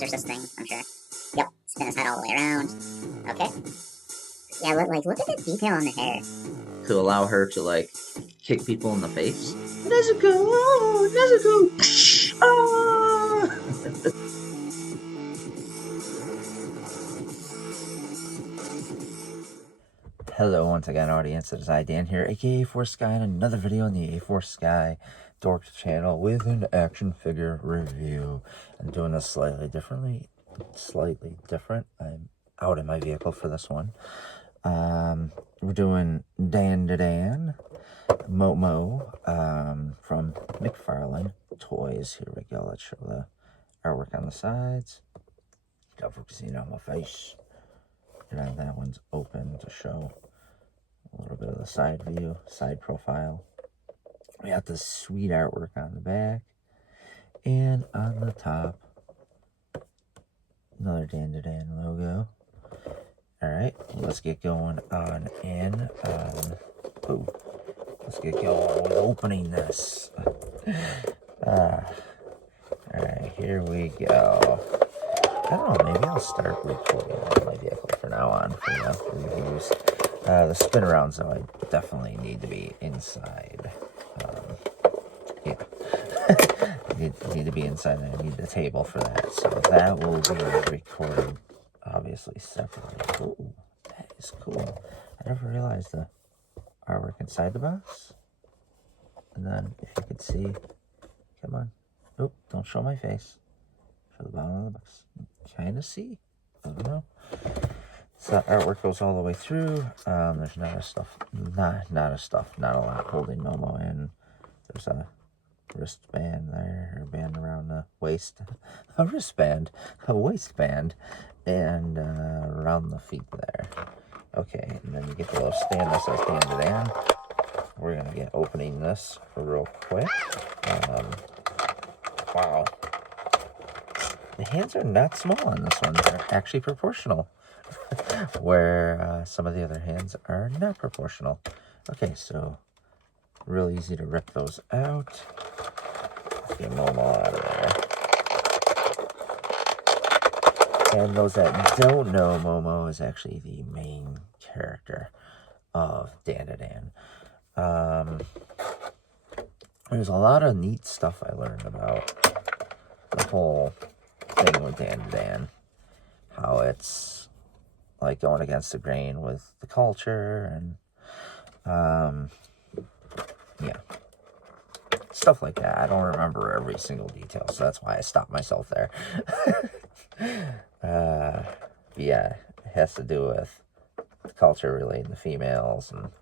exorcist thing, I'm sure. Yep, spin his head all the way around. Okay. Yeah, look at the detail on the hair. To allow her to, like, kick people in the face. Nezuko! Nezuko! Ah! Hello once again, audience. It is I, Dan here, aka A4 Sky, and another video on the A4 Sky Dorks channel with an action figure review. I'm doing this slightly different. I'm out in my vehicle for this one. We're doing Dan Momo from McFarlane Toys. Here we go. Let's show the artwork on the sides. Stop focusing on my face. And that one's open to show a little bit of the side view, side profile. We got this sweet artwork on the back. And on the top, another Dan logo. Alright, let's get going on in. Let's get going with opening this. Alright, here we go. I don't know, maybe I'll start recording on my vehicle from now on for the reviews. The spin arounds, though, I definitely need to be inside. Yeah. I need to be inside, and I need the table for that. So that will be recorded, obviously, separately. Ooh, that is cool. I never realized the artwork inside the box. And then, if you could see, come on. Oh, don't show my face. Show the bottom of the box. Kind of see. I don't know. So that artwork goes all the way through. There's not a lot holding Momo in. There's a wristband there, or band around the waist. A waistband, and around the feet there. Okay, and then you get the little stand that says Dan. We're gonna get opening this real quick. Wow. The hands are not small on this one. They're actually proportional. Where some of the other hands are not proportional. Okay, so real easy to rip those out. Let's get Momo out of there. And those that don't know, Momo is actually the main character of Dan. There's a lot of neat stuff I learned about the whole thing with Dan. How it's like going against the grain with the culture and yeah, stuff like that. I don't remember every single detail, so that's why I stopped myself there. Yeah, it has to do with the culture relating to females and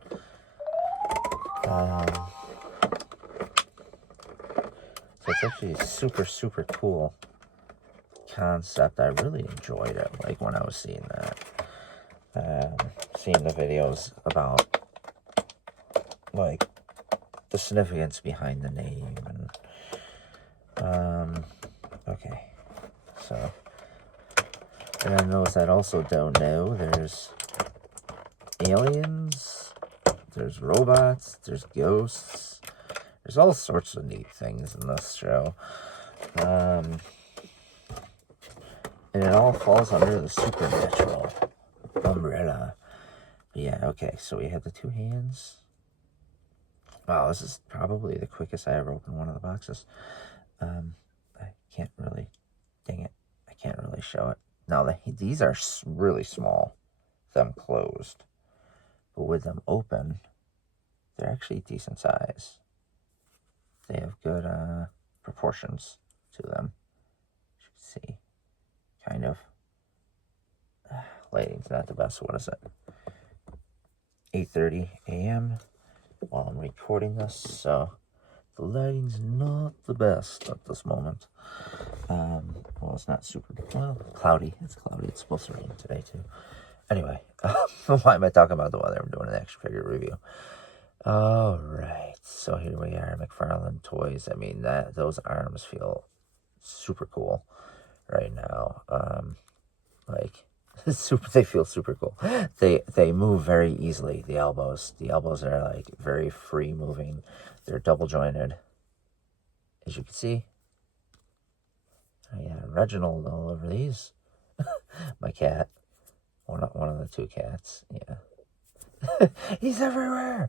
so it's actually a super cool concept. I really enjoyed it, like when I was seeing that. Seeing the videos about like the significance behind the name and okay, so, and then those that also don't know, there's aliens, there's robots, there's ghosts, there's all sorts of neat things in this show. And it all falls under the supernatural umbrella. Yeah, okay, so we have the two hands. Wow, this is probably the quickest I ever opened one of the boxes. I can't really, dang it, I can't really show it. Now, these are really small, them closed. But with them open, they're actually decent size. They have good proportions to them. As you can see, kind of. Lighting's not the best. What is it? 8:30 a.m. while I'm recording this, so the lighting's not the best at this moment. Well, it's not super, well, cloudy. It's cloudy. It's supposed to rain today, too. Anyway, why am I talking about the weather? I'm doing an action figure review. All right, so here we are, McFarlane Toys. I mean, those arms feel super cool right now. They feel super cool. They move very easily. The elbows are like very free moving. They're double jointed, as you can see. Yeah, Reginald all over these. My cat. One of the two cats. Yeah. He's everywhere.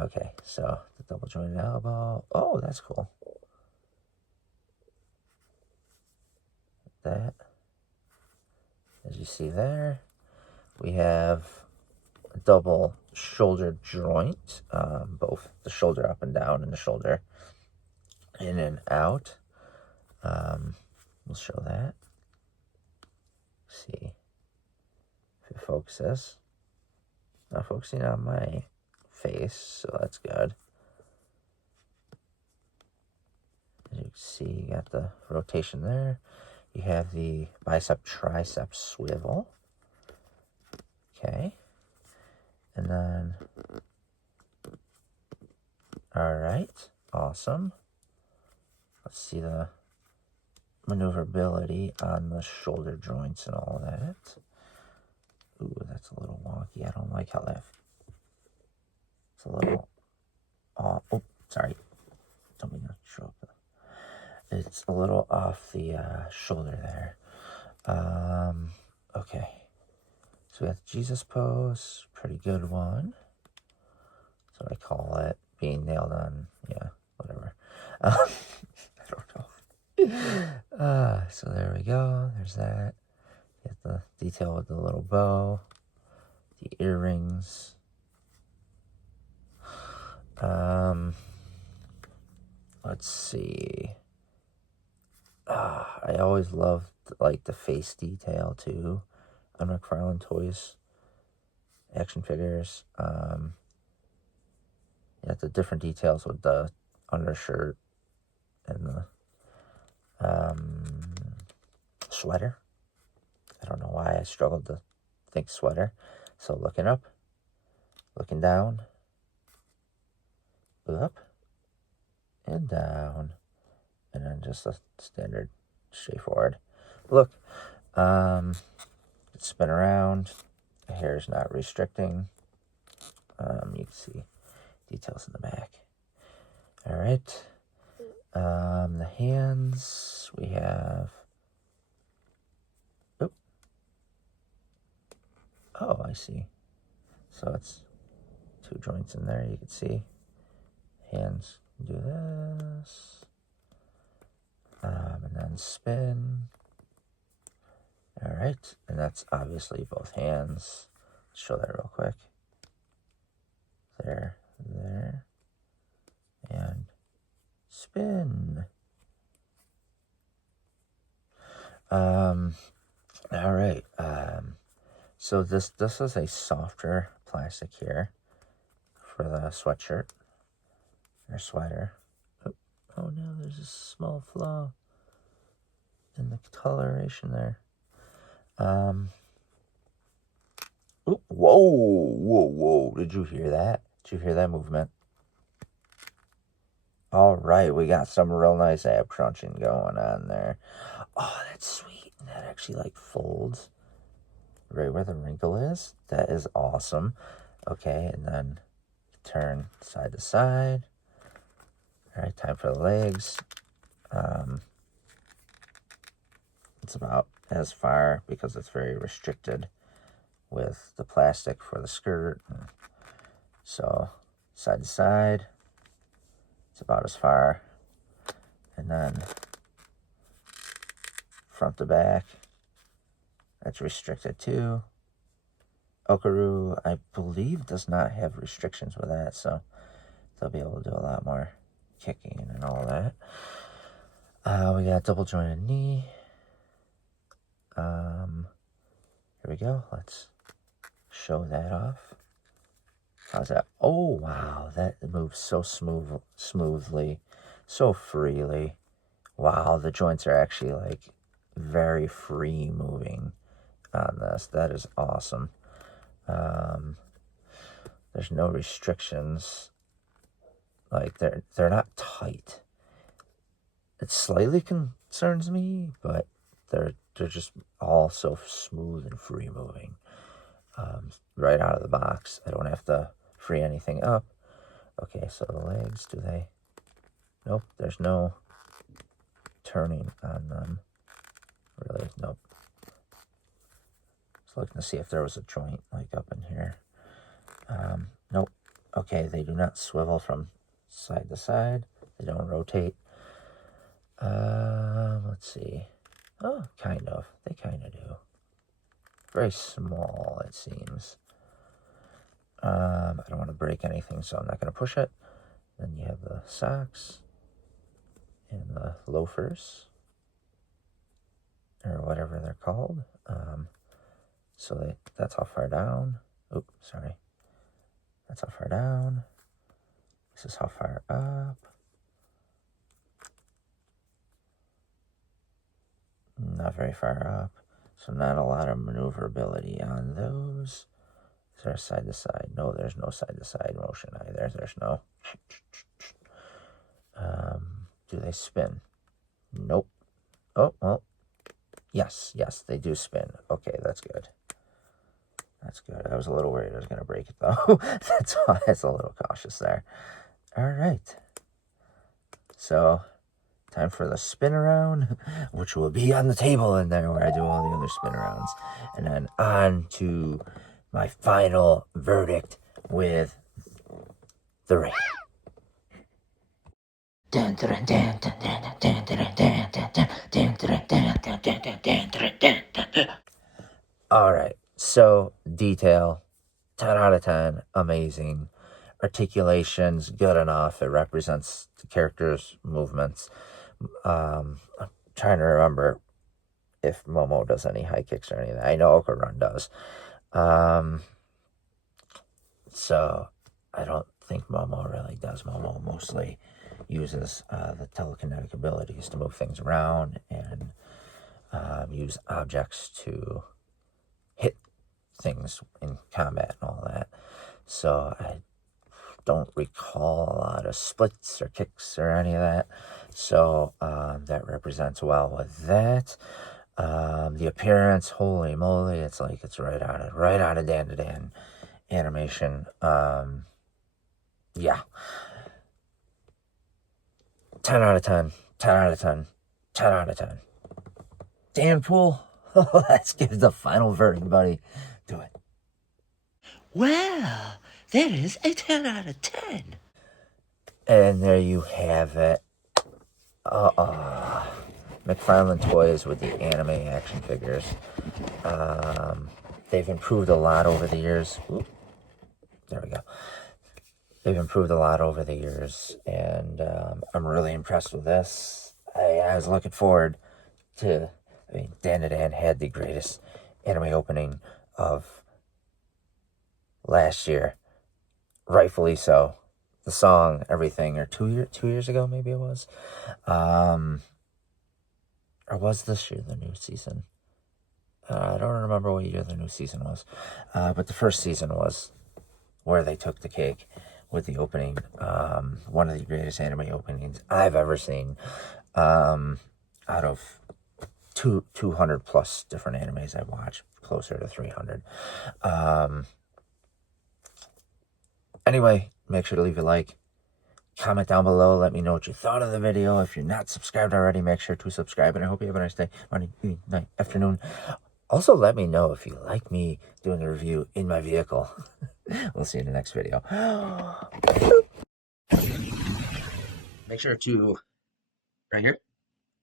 Okay, so the double jointed elbow. Oh, that's cool. That, as you see there, we have a double shoulder joint, both the shoulder up and down and the shoulder in and out. We'll show that. See if it focuses. Not focusing on my face, so that's good. As you can see, you got the rotation there. You have the bicep tricep swivel. Okay. And then, all right, awesome. Let's see the maneuverability on the shoulder joints and all that. Ooh, that's a little wonky. I don't like how that. It's a little. Oh, sorry. Don't mean to show up. It's a little off the shoulder there. Okay. So we got the Jesus pose. Pretty good one. That's what I call it. Being nailed on. Yeah, whatever. I don't know. So there we go. There's that. Get the detail with the little bow, the earrings. Let's see. I always loved like the face detail too on McFarlane toys, action figures. Yeah, the different details with the undershirt and the sweater. I don't know why I struggled to think sweater. So looking up, looking down, up, and down, and then just a standard straightforward look. Spin around. The hair is not restricting. You can see details in the back. All right. The hands, we have. Oh, I see. So it's two joints in there. You can see hands do this, and then spin. All right, and that's obviously both hands. Let's show that real quick. There, and spin. All right. So this is a softer plastic here for the sweatshirt or sweater. Oh no, there's a small flaw in the coloration there. Whoa. Did you hear that? Did you hear that movement? All right, we got some real nice ab crunching going on there. Oh, that's sweet. That actually like folds right where the wrinkle is. That is awesome. Okay, and then turn side to side. All right, time for the legs. It's about as far because it's very restricted with the plastic for the skirt. So side to side, it's about as far. And then front to back, that's restricted too. Okaru, I believe, does not have restrictions with that, so they'll be able to do a lot more kicking and all that. We got double jointed knee. Here we go. Let's show that off. How's that? Oh, wow. That moves so smoothly, so freely. Wow, the joints are actually like very free moving on this. That is awesome. There's no restrictions. Like they're not tight. It slightly concerns me, but they're just all so smooth and free moving. Right out of the box. I don't have to free anything up. Okay, so the legs, do they? Nope, there's no turning on them. Really, nope. Just looking to see if there was a joint like up in here. Nope. Okay, they do not swivel from side to side. They don't rotate. Let's see. Oh, kind of. They kind of do. Very small, it seems. I don't want to break anything, so I'm not going to push it. Then you have the socks and the loafers, or whatever they're called. So that's how far down. Oops, sorry. That's how far down. This is how far up. Not very far up. So not a lot of maneuverability on those. Is there a side to side? No, there's no side to side motion either. There's no. Do they spin? Nope. Oh, well. Yes, they do spin. Okay, that's good. That's good. I was a little worried I was going to break it, though. That's why I was a little cautious there. All right. So, time for the spin around, which will be on the table in there where I do all the other spin arounds. And then on to my final verdict with the ring. All right, so detail, 10 out of 10, amazing. Articulation's good enough. It represents the character's movements. I'm trying to remember if Momo does any high kicks or anything. I know Oka Run does. So I don't think Momo really does. Momo mostly uses the telekinetic abilities to move things around and use objects to hit things in combat and all that. So I don't recall a lot of splits or kicks or any of that. So that represents well with that. The appearance, holy moly, it's like it's right out of Dan to Dan animation. Yeah. 10 out of 10. 10 out of 10. 10 out of 10. Dan Pool, let's give the final verdict, buddy. Do it. Well, that is a 10 out of 10. And there you have it. McFarlane Toys with the anime action figures. They've improved a lot over the years. Ooh, there we go. They've improved a lot over the years, and I'm really impressed with this. I was looking forward to, Dan to Dan had the greatest anime opening of last year. Rightfully so. The song, everything, or 2 years ago, maybe it was. Or was this year the new season? I don't remember what year the new season was. But the first season was where they took the cake with the opening. One of the greatest anime openings I've ever seen. Out of 200 plus different animes I've watched, closer to 300. Anyway, make sure to leave a like. Comment down below. Let me know what you thought of the video. If you're not subscribed already, make sure to subscribe. And I hope you have a nice day, morning, evening, night, afternoon. Also, let me know if you like me doing a review in my vehicle. We'll see you in the next video. Make sure to, right here,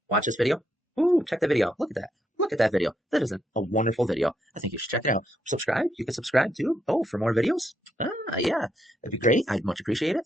watch this video. Ooh, check the video. Look at that. Look at that video. That is a wonderful video. I think you should check it out. Subscribe. You can subscribe too. Oh, for more videos? Yeah. That'd be great. I'd much appreciate it.